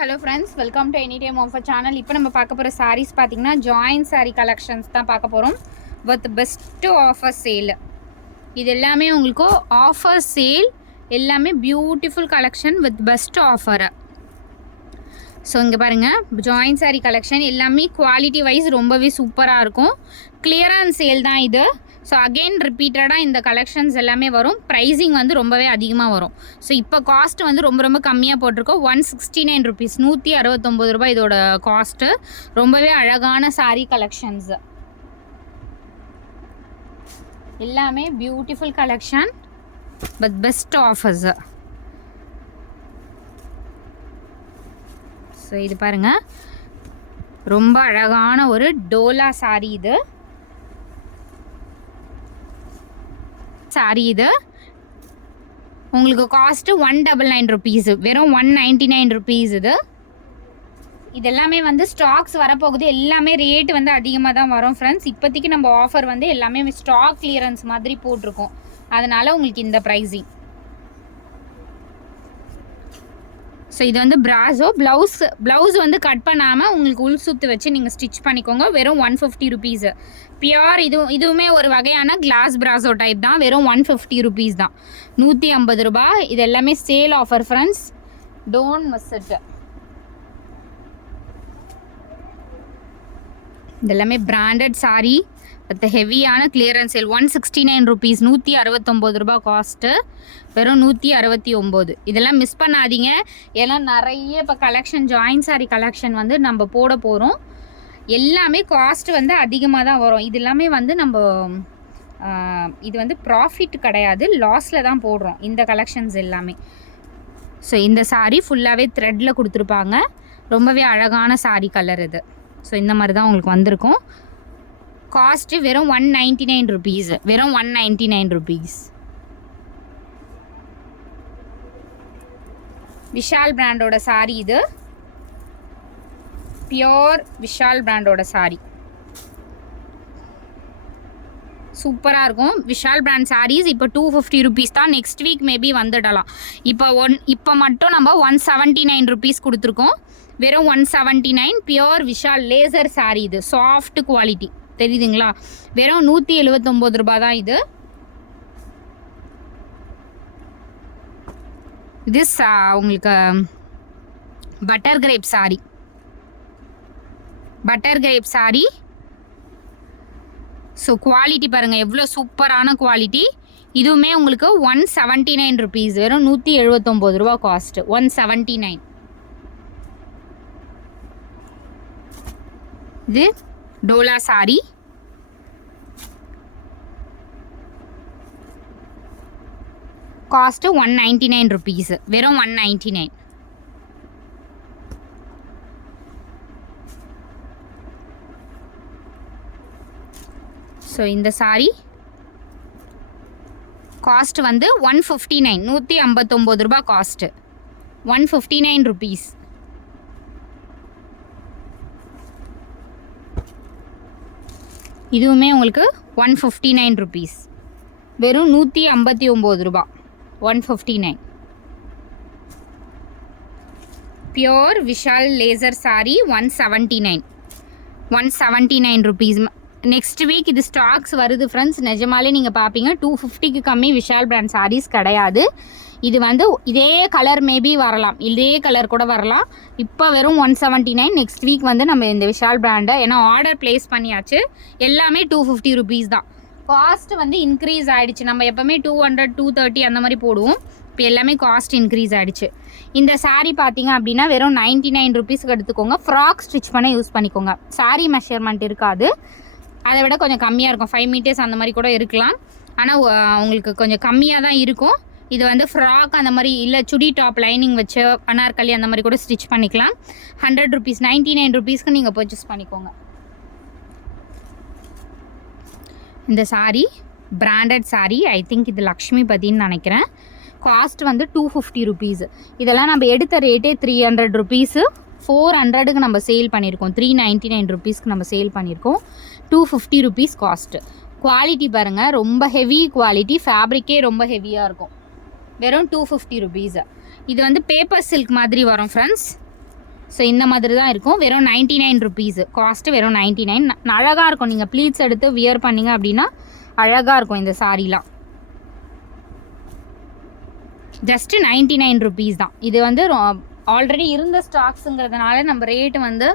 Hello friends, welcome to any time offer channel. இப்போ நம்ம பார்க்க போகிற சாரீஸ் பார்த்தீங்கன்னா ஜாயின் சாரீ கலெக்ஷன்ஸ் தான் பார்க்க போகிறோம் வித் பெஸ்ட்டு ஆஃபர் சேல். இது எல்லாமே உங்களுக்கு ஆஃபர் சேல், எல்லாமே beautiful collection with best offer. So இங்கே பாருங்கள், ஜாயின் சாரீ கலெக்ஷன் எல்லாமே குவாலிட்டி வைஸ் ரொம்பவே சூப்பராக இருக்கும். கிளியரான சேல் தான் இது. ஸோ அகெயின் ரிப்பீட்டடாக இந்த கலெக்ஷன்ஸ் எல்லாமே வரும். ப்ரைஸிங் வந்து ரொம்பவே அதிகமாக வரும். ஸோ இப்போ காஸ்ட் வந்து ரொம்ப ரொம்ப கம்மியாக போட்டிருக்கோம். 169 ருபீஸ், 169 ரூபாய் இதோட காஸ்ட்டு. ரொம்பவே அழகான சாரீ கலெக்ஷன்ஸ், எல்லாமே beautiful collection with best offers. So இது பாருங்கள், ரொம்ப அழகான ஒரு டோலா சாரீ. இது சாரி, இது உங்களுக்கு காஸ்ட்டு 199 ருபீஸ், வெறும் 199 ருபீஸ். இது எல்லாமே வந்து ஸ்டாக்ஸ் வரப்போகுது. எல்லாமே ரேட்டு வந்து அதிகமாக தான் வரும் ஃப்ரெண்ட்ஸ். இப்போதைக்கு நம்ம ஆஃபர் வந்து எல்லாமே ஸ்டாக் கிளியரன்ஸ் மாதிரி போட்டிருக்கோம். அதனால் உங்களுக்கு இந்த ப்ரைஸிங். ஸோ இது வந்து பிராஸோ ப்ளவுஸ் வந்து கட் பண்ணாமல் உங்களுக்கு உள் சுற்று வச்சு நீங்கள் ஸ்டிச் பண்ணிக்கோங்க. வெறும் 150 ருபீஸ். பியோர் இதுவுமே ஒரு வகையான கிளாஸ் பிராஸோ டைப் தான். வெறும் 150 ருபீஸ் தான், 150 ரூபாய். இது எல்லாமே sale offer friends, don't miss it. இது எல்லாமே பிராண்டட் சாரீ வித் ஹெவியான கிளியரன்ஸ் சேல். 169 ருபீஸ், 169 ரூபாய் காஸ்ட்டு, வெறும் 169. இதெல்லாம் மிஸ் பண்ணாதீங்க. ஏன்னா நிறைய இப்போ கலெக்ஷன் ஜாயின் சாரீ கலெக்ஷன் வந்து நம்ம போட போகிறோம். எல்லாமே காஸ்ட் வந்து அதிகமாக தான் வரும். இது எல்லாமே வந்து நம்ம இது வந்து ப்ராஃபிட் கிடையாது, லாஸில் தான் போடுறோம் இந்த கலெக்ஷன்ஸ் எல்லாமே. ஸோ இந்த சாரீ ஃபுல்லாகவே த்ரெட்டில் கொடுத்துருப்பாங்க. ரொம்பவே அழகான சாரீ கலர் இது. ஸோ இந்த மாதிரி தான் உங்களுக்கு வந்திருக்கும். காஸ்ட்டு வெறும் 199 ருபீஸ், வெறும் 199 ருபீஸ். விஷால் பிராண்டோட சாரீ இது, பியோர் விஷால் பிராண்டோட சாரீ. சூப்பராக இருக்கும். விஷால் பிராண்ட் சாரீஸ் இப்போ 250 ருபீஸ் தான். நெக்ஸ்ட் வீக் மேபி வந்துடலாம். இப்போ மட்டும் நம்ம 179 ருபீஸ் கொடுத்துருக்கோம். வெறும் 179. Pure Vishal laser sari. இது சாஃப்ட் குவாலிட்டி, தெரியுதுங்களா? வெறும் 179 ரூபாய் தான் இது. இது உங்களுக்கு butter grape sari, butter grape sari. So quality பாருங்கள் எவ்வளோ சூப்பரான குவாலிட்டி. இதுவுமே உங்களுக்கு 179 ருபீஸ், வெறும் 179 ரூபா காஸ்ட்டு, 179. இது டோலா சாரீ. காஸ்ட்டு 199 ருபீஸ், வெறும் 199. ஸோ இந்த சாரீ காஸ்ட் வந்து 159, 159 ரூபாய் காஸ்ட்டு, 159 ருபீஸ். இதுவுமே உங்களுக்கு 159 ருபீஸ், வெறும் 159 ரூபா, 159. Pure Vishal laser sari 179, 179 rupees. Next week இது ஸ்டாக்ஸ் வருது ஃப்ரெண்ட்ஸ். நிஜமாலே நீங்கள் பார்ப்பீங்க, 250க்கு கம்மி விஷால் பிராண்ட் சாரீஸ் கிடையாது. இது வந்து இதே கலர் மேபி வரலாம், இதே கலர் கூட வரலாம். இப்போ வெறும் 179. நெக்ஸ்ட் வீக் வந்து நம்ம இந்த விஷால் பிராண்டை, ஏன்னா ஆர்டர் ப்ளேஸ் பண்ணியாச்சு, எல்லாமே 250 ருபீஸ் தான். காஸ்ட் வந்து இன்க்ரீஸ் ஆகிடுச்சு. நம்ம எப்போவுமே 200, 230 அந்த மாதிரி போடுவோம். இப்போ எல்லாமே காஸ்ட் இன்க்ரீஸ் ஆகிடுச்சு. இந்த சாரீ பார்த்தீங்க அப்படின்னா வெறும் 99 ருபீஸ்க்கு எடுத்துக்கோங்க. ஃப்ராக் ஸ்டிச் பண்ண யூஸ் பண்ணிக்கோங்க. சாரீ மெஷர்மெண்ட் இருக்காது, அதை விட கொஞ்சம் கம்மியாக இருக்கும். 5 மீட்டர்ஸ் அந்த மாதிரி கூட இருக்கலாம். ஆனால் உங்களுக்கு கொஞ்சம் கம்மியாக தான் இருக்கும். இது வந்து ஃப்ராக் அந்த மாதிரி, இல்லை சுடி டாப் லைனிங் வச்சு அனார்கலி அந்த மாதிரி கூட ஸ்டிச் பண்ணிக்கலாம். 100 ருபீஸ், 99 ருபீஸ்க்கு நீங்கள் பர்ச்சேஸ் பண்ணிக்கோங்க. இந்த sari branded sari. I think இது லக்ஷ்மி பதின்னு நினைக்கிறேன். காஸ்ட் வந்து 250 ருபீஸ். இதெல்லாம் நம்ம எடுத்த ரேட்டே 300 ருபீஸு. 400க்கு நம்ம சேல் பண்ணியிருக்கோம். 399 ருபீஸ்க்கு நம்ம சேல் பண்ணியிருக்கோம். 250 ருபீஸ் காஸ்ட்டு. குவாலிட்டி பாருங்கள், ரொம்ப ஹெவி குவாலிட்டி, ஃபேப்ரிக்கே ரொம்ப ஹெவியாக இருக்கும். வெறும் 250 rupees. இது வந்து பேப்பர் சில்க் மாதிரி வரும் ஃப்ரெண்ட்ஸ். ஸோ இந்த மாதிரி தான் இருக்கும். வெறும் 99 ருபீஸு காஸ்ட்டு, வெறும் 99. அழகாக இருக்கும். நீங்கள் ப்ளீட்ஸ் எடுத்து வியர் பண்ணிங்க அப்படின்னா அழகாக இருக்கும் இந்த சாரீலாம். ஜஸ்ட்டு 99 ருபீஸ் தான். இது வந்து ஆல்ரெடி இருந்த ஸ்டாக்ஸுங்கிறதுனால நம்ம ரேட்டு வந்து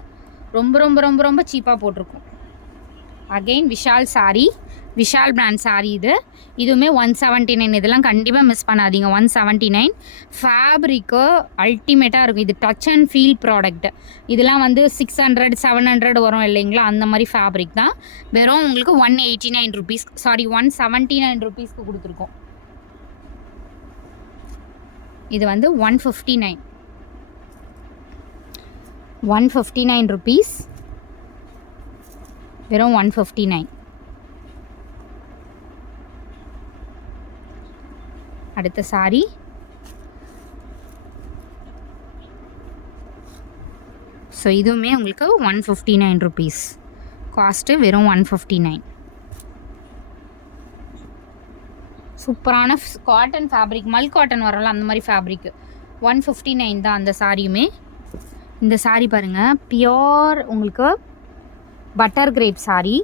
ரொம்ப ரொம்ப ரொம்ப ரொம்ப சீப்பாக போட்டிருக்கோம். அகெயின் விஷால் சாரீ, விஷால் பிராண்ட் சாரீ இது. இதுவுமே 179. இதெல்லாம் கண்டிப்பாக மிஸ் பண்ணாதீங்க. 179. ஃபேப்ரிக்கு அல்டிமேட்டாக இருக்கும். இது டச் அண்ட் ஃபீல் ப்ராடக்ட். இதெல்லாம் வந்து 600 700 வரும் இல்லைங்களா, அந்த மாதிரி ஃபேப்ரிக் தான். வெறும் உங்களுக்கு 189 ருபீஸ், சாரி 179 ருபீஸ்க்கு கொடுத்துருக்கோம். இது வந்து 159 ருபீஸ், வெறும் 159. அடுத்த சாரி ஸோ இதுவுமே உங்களுக்கு 159 ருபீஸ் காஸ்ட்டு, வெறும் 159. சூப்பரான காட்டன் ஃபேப்ரிக், மல் காட்டன் வரலாம் அந்த மாதிரி ஃபேப்ரிக்கு. 159 தான் அந்த சாரியுமே. இந்த சாரீ பாருங்கள், பியோர் உங்களுக்கு பட்டர் கிரேப் சாரீ,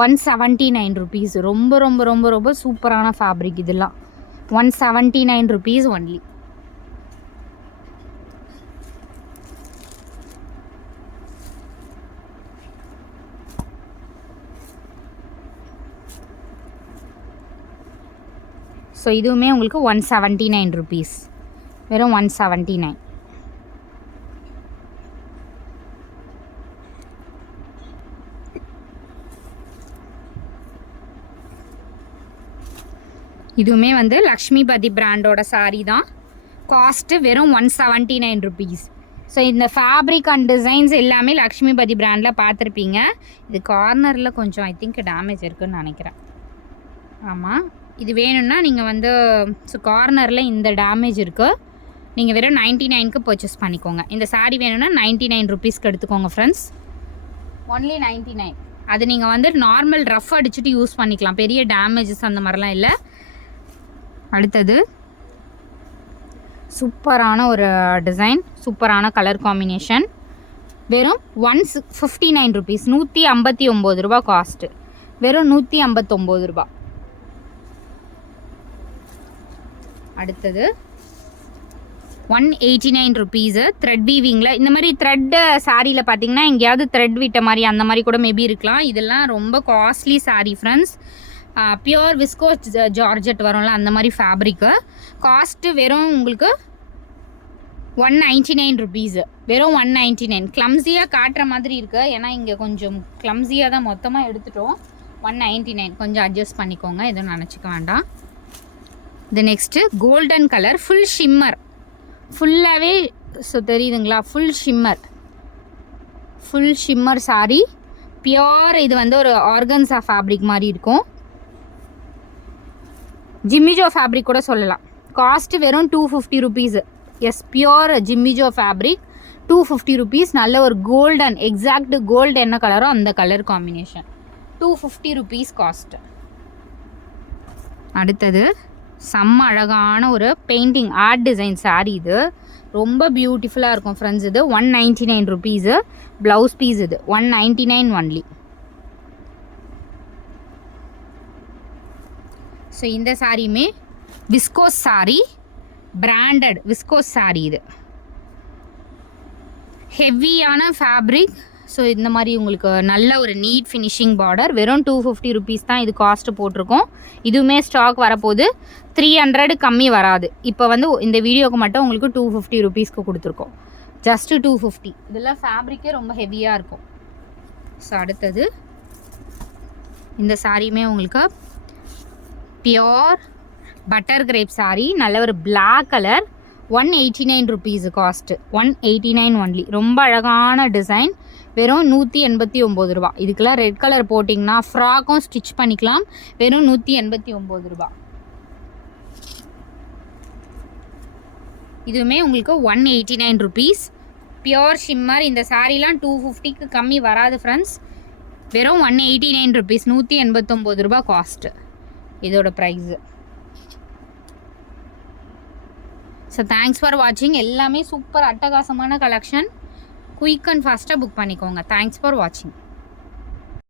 179 ருபீஸ். ரொம்ப ரொம்ப ரொம்ப ரொம்ப சூப்பரான ஃபேப்ரிக் இதெல்லாம். 179 ருபீஸ் ஒன்லி. ஸோ இதுவுமே உங்களுக்கு 179 ருபீஸ், வெறும் 179. இதுவுமே வந்து லக்ஷ்மிபதி பிராண்டோட சாரீ தான். காஸ்ட்டு வெறும் 179 ருபீஸ். ஸோ இந்த ஃபேப்ரிக் அண்ட் டிசைன்ஸ் எல்லாமே லக்ஷ்மிபதி பிராண்டில் பார்த்துருப்பீங்க. இது கார்னரில் கொஞ்சம் ஐ திங்க் டேமேஜ் இருக்குதுன்னு நினைக்கிறேன். ஆமாம், இது வேணும்னா நீங்கள் வந்து ஸோ கார்னரில் இந்த டேமேஜ் இருக்குது. நீங்கள் வெறும் 99க்கு பர்ச்சேஸ் பண்ணிக்கோங்க. இந்த சாரீ வேணும்னா 99 ருபீஸ்க்கு எடுத்துக்கோங்க ஃப்ரெண்ட்ஸ். ஒன்லி 99. அது நீங்கள் வந்து நார்மல் ரஃப் அடிச்சுட்டு யூஸ் பண்ணிக்கலாம். பெரிய டேமேஜஸ் அந்த மாதிரிலாம் இல்லை. அடுத்தது சூப்பரான ஒரு டிசைன், சூப்பரான கலர் காம்பினேஷன். வெறும் 159 ருபீஸ், 159 ரூபா காஸ்ட்டு, வெறும் 159 ரூபா. அடுத்தது 189 ருபீஸு த்ரெட் வீவிங்கில். இந்த மாதிரி த்ரெட்டு சாரியில் பார்த்தீங்கன்னா எங்கேயாவது த்ரெட் விட்ட மாதிரி அந்த மாதிரி கூட மேபி இருக்கலாம். இதெல்லாம் ரொம்ப costly sari friends. Pure viscose georgette வரும்ல அந்த மாதிரி ஃபேப்ரிக்கு. காஸ்ட்டு வெறும் உங்களுக்கு 199 ருபீஸு, வெறும் 199. கிளம்ஸியாக காட்டுற மாதிரி இருக்குது, ஏன்னா இங்கே கொஞ்சம் கிளம்ஸியாக தான் மொத்தமாக எடுத்துட்டோம். 199 கொஞ்சம் அட்ஜஸ்ட் பண்ணிக்கோங்க, எதுவும் நினச்சிக்க வேண்டாம். இது next golden colour full shimmer, ஃபுல்லாகவே ஸோ தெரியுதுங்களா, ஃபுல் ஷிம்மர் சாரீ. பியோர் இது வந்து ஒரு ஆர்கன்ஸா ஃபேப்ரிக் மாதிரி இருக்கும். ஜிம்மிஜோ ஃபேப்ரிக் கூட சொல்லலாம். காஸ்ட்டு வெறும் 250 rupees. Yes, pure Jimmy Choo fabric, 250 rupees. நல்ல ஒரு கோல்டன், எக்ஸாக்ட் கோல்டு என்ன கலரோ அந்த கலர் காம்பினேஷன், 250 ருபீஸ் காஸ்ட்டு. அடுத்தது செம்ம அழகான ஒரு பெயிண்டிங் ஆர்ட் டிசைன் சாரீ. இது ரொம்ப பியூட்டிஃபுல்லாக இருக்கும் ஃப்ரெண்ட்ஸ். இது 199 ருபீஸு. ப்ளவுஸ் பீஸ் இது 199 ஒன்லி. ஸோ இந்த சாரியுமே viscose sari, branded viscose sari. இது ஹெவியான ஃபேப்ரிக். ஸோ இந்த மாதிரி உங்களுக்கு நல்ல ஒரு நீட் ஃபினிஷிங் பார்டர். வெறும் 250 ருபீஸ் தான் இது காஸ்ட்டு போட்டிருக்கோம். இதுவுமே ஸ்டாக் வரப்போகுது, 300 கம்மி வராது. இப்போ வந்து இந்த வீடியோக்கு மட்டும் உங்களுக்கு 250 ருபீஸ்க்கு கொடுத்துருக்கோம், ஜஸ்ட்டு 250. இதெல்லாம் ஃபேப்ரிக்கே ரொம்ப ஹெவியாக இருக்கும். ஸோ அடுத்தது இந்த சாரியுமே உங்களுக்கு பியோர் பட்டர் கிரேப் சாரீ, நல்ல ஒரு black colour, 189 rupees cost, 189 only. ரொம்ப அழகான டிசைன், வெறும் 189 ரூபா. இதுக்கெல்லாம் ரெட் கலர் போட்டிங்கன்னா ஃப்ராக்கும் ஸ்டிச் பண்ணிக்கலாம். வெறும் 189 ரூபா. இதுவுமே உங்களுக்கு 189 ருபீஸ். Pure shimmer. இந்த சாரீலாம் 250க்கு கம்மி வராது ஃப்ரெண்ட்ஸ். வெறும் 189 ருபீஸ், 189 ரூபா காஸ்ட்டு இதோட ப்ரைஸு. ஸோ தேங்க்ஸ் ஃபார் வாட்சிங். எல்லாமே சூப்பர் அட்டகாசமான கலெக்ஷன். குயிக் அண்ட் ஃபாஸ்ட்டாக புக் பண்ணிக்கோங்க. தேங்க்ஸ் ஃபார் வாட்சிங்.